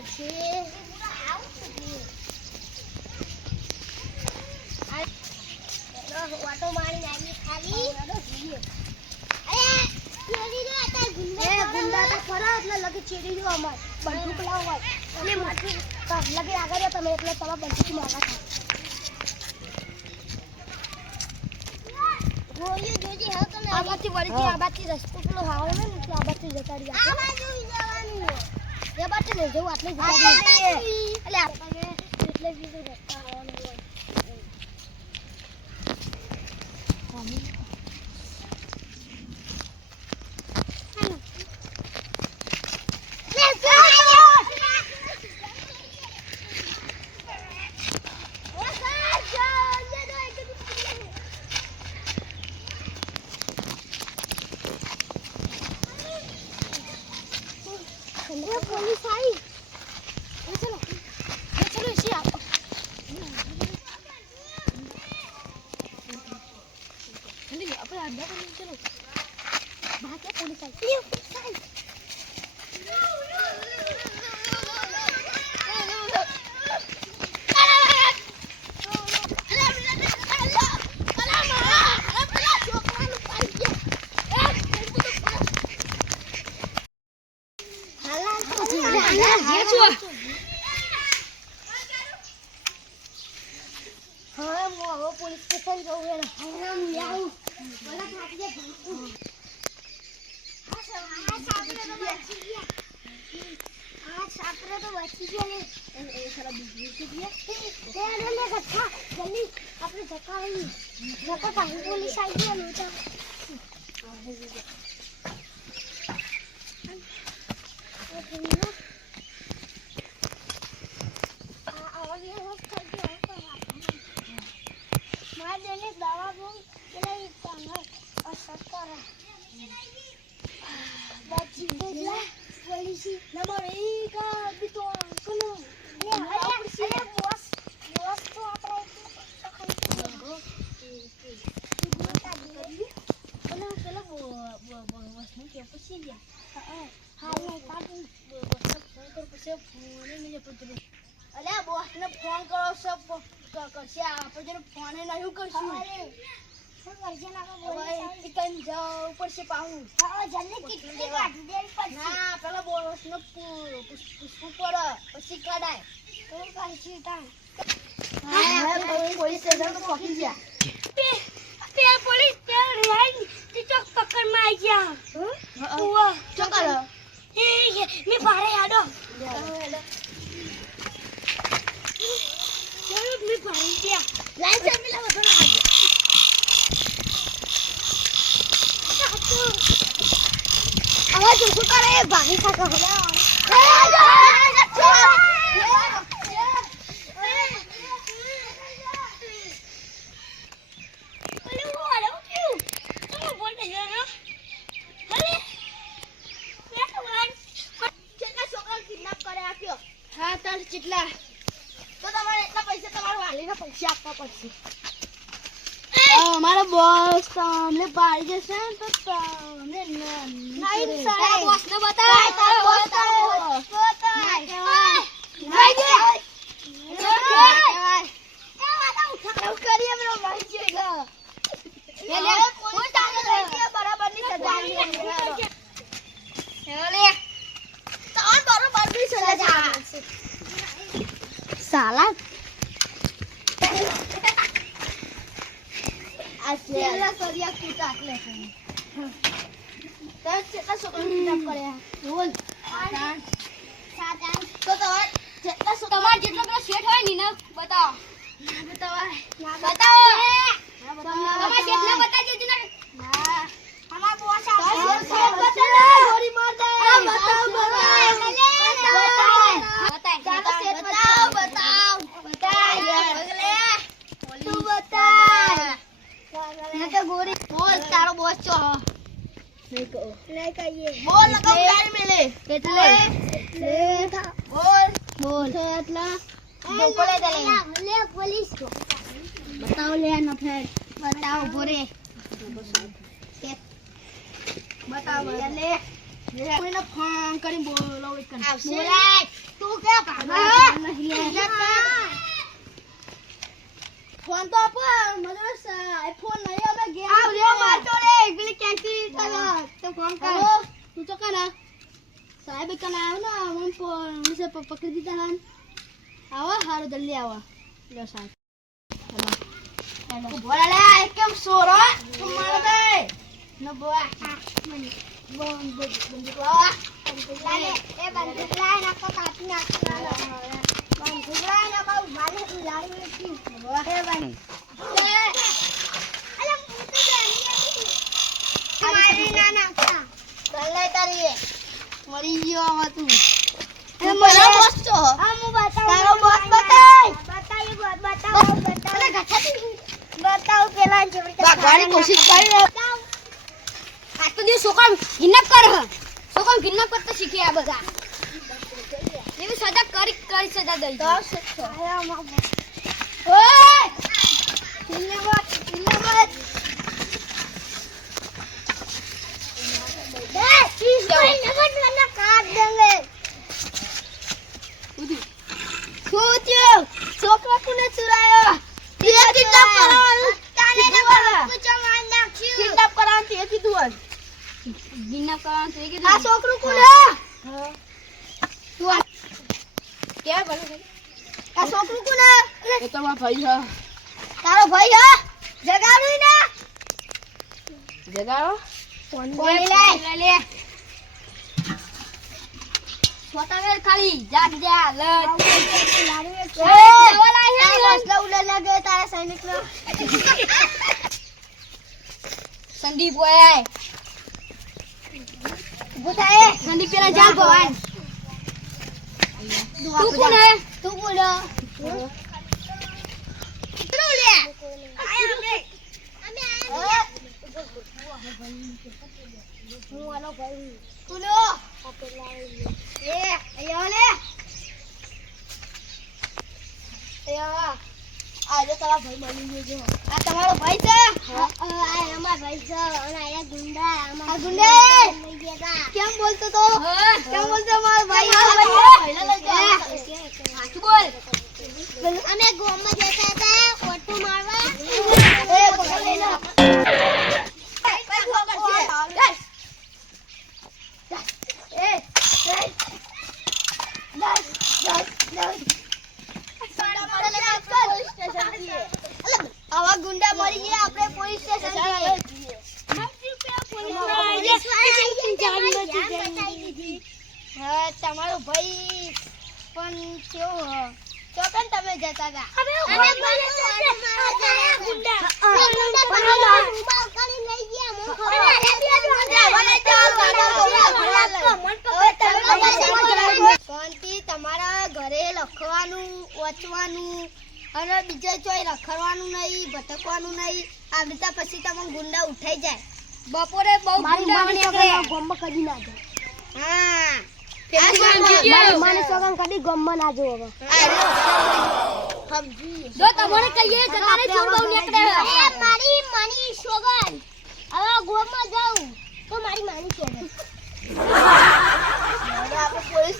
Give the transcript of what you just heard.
પડશે. વાટો મારી નાખી ખાલી. ગુંડા તો ખરા એટલે લગી ચીડી ગયો અમાર બંદૂક લાવવા અને માથું લગી આગળ તમે એટલે તમારા બંદૂક મારવા ગોળીઓ જોજે હા તમે આ બાજુ વળજી આ બાજુ રસ્તો પેલો હાવે ને એટલે આ બાજુ જતા રહ્યા આ બાજુ જવાનું એ બાજુ લઈ જવું આટલે જતા રહીએ એટલે આપણે એટલે બીજો રસ્તો આવવાનો હોય पुलिस आई चलो चलो इसी आप चलिए अपने अंदर चलो बाहर क्या पुलिस आई हाँ वो पुलिस स्टेशन जो है ना हम यार बड़ा खाती है आज सापरे तो बची गया ने ये सारा बिजली के दिया ये ले गट्ठा जल्दी अपने धक्का नहीं धक्का पानी पुलिस आई है लोटा दवा बोल और सरकार बच्ची बोला पुलिस नंबर 1 का भी तो सुनो ये बॉस तो अपना चलो वो बॉस ने क्या पूछ लिया हां नहीं काट बॉस फोन कर पूछे फोन नहीं पूछ अरे बॉस ने फोन करो सब करसे આપણે જો ફોન નહીં કરશું શું કરશે ના બોલે ચિકન જાવ ઉપર છે પાઉં હા જલ્દી કેટલી કાઢી દેવી પડશે ના પેલા બોસ નો પુષ્પુ પર પછી કાઢાય તો કરશે તા હા પોલીસ સ્ટેશન તો પહોંચી ગયા તે પોલીસ તે લાઈન ટીચક પકડ માં આવી ગયા ઓ શું કરો એ મે બારે આડો मैं पानी दिया लाइट से मिला वो थोड़ा आवाज उसको करे भागी खा का होला अरे वो आ रहा क्यों तुम बोल रहे हो ना अरे मैं तो वन चेका सोकल किडनैप करे आप्यो हां चल चिटला तो તમારે એટલા પૈસા તમારે વાલીને પૈસા આપવા પડશે અમારો બોસ તમને પાડી જશે તો તમને નહીં તારા બોસને બતાવ તારા બોસ બતાવ નહીં દે ઉઠાવ કરી એમનો ભાઈ છે લે હું તારે લઈ બરાબરની સજા લે તાર બરાબરની સજા साला असलेला सरिया कुठे टाकले तर चेका सोकन किडनॅप करे बोल सात तो चेका सोकन તમાર જેટલો પેલો સેટ હોય ની ને બતાવો બતાવો તમાર જેટલા બતાજે જ ને હા અમાર બોસ આ સેટ બતાવો ગોળી માર દે બતાવ गोरी बोल तारो बॉस छो नहीं कहिए बोल लगा गाड़ी में ले એટલે બોલ એટલા બોલે લે પોલીસ बताओ ले ना फिर बताओ बोरे बताओ ले કોઈને ફોન કરીને બોલાવો એક આવશે. બોલાય તું કે ફોન તો આપો મને આઈફોન નહીં અમે ગેમ આવજો મારતો રે પેલી કેન્ટી તો ફોન કર તું તો કરા સાહેબ કને આવ ને મને પકડી દીધા હન આવો હારો જલ્દી આવો લો સાહેબ હેલો બોલા લે કેમ સોરો મારો દે ન બોલા બંદૂક લાવા લાગે એ બંદૂક લાય નાખો કાપી નાખવાનો બંદૂક લાય નાખો માલે લાડી નથી બોલા હે બંદૂક અલે પૂછે મારી ના નાખતા ચાલે તારી મરી ગયો હવે તું એ મારો બોસ છો આ હું બતાવ તારો બોસ બતાય બતાય બતાવ અલે ગઠાતી બતાવ પેલા જેવડી ભાગવાની કોશિશ કરી બતાવ આ તો જે સોકમ કિડનેપ કર સોકમ કિડનેપ કરતા શીખે આ બધા એવી સજા કરી સજા દઈ તો શીખો ઓય કિડનેપ દે ચીઝ કોઈ નગર મને કાટ દેંગે ઉદી ખોત્યો છોકરા કોને ચુરાયો તે કિડનેપ કરાવ તાને પૂછો માર નાખ્યું કિડનેપ કરાવ તે કીધું કિડનેપ કરાવ તે કીધું આ છોકરું કોને તું કે બોલે આ છોકરું કોને એ તો મારો ભાઈ છે તારો ભાઈ છે જગાડું ના જગાડો ફોન લે લે છોટા ખાલી જા જા લે સંદીપ ઓય બુધાએ સંદીપ પેલા જા ભવાન તું કોણ હે તું બોલો તું લે અમે હું આનો ભાઈ કુલો એ આયો લે આયો આજે તારા ભાઈ મળી ગયો આ તમારો ભાઈ છે આ અમાર ભાઈ છે અને આયા ગુંડા આ ગુંડા લઈ ગયા કેમ બોલતો તો કેમ બોલતો મારો ભાઈ પહેલા લઈ ગયા સાચું બોલ અમે ગોમમાં જતા હતા ઓટો મારવા એ પકડ લેજો આવા ગુંડા મરી ગયા આપણે પોલીસ સ્ટેશન હા તમારો ભાઈ પણ કેવો ચોકન તમે જતા હતા શાંતિ તમારા ઘરે લખવાનું વાંચવાનું અને બીજા ચોય રખડવાનું નહીં ભટકવાનું નહીં આ બધા પછી તમને ગુંડા ઉઠાઈ જાય બપોરે બહુ ગુંડા નીકળે ગોમમાં કદી ના જાય હા માને સોગન કદી ગોમમાં ના જો હવે સમજી જો તમને કહીએ કે તારે ચોર બહુ નીકળે એ મારી માની સોગન હવે ગોમમાં જાઉં તો મારી માની સોગન આપણે પોલીસ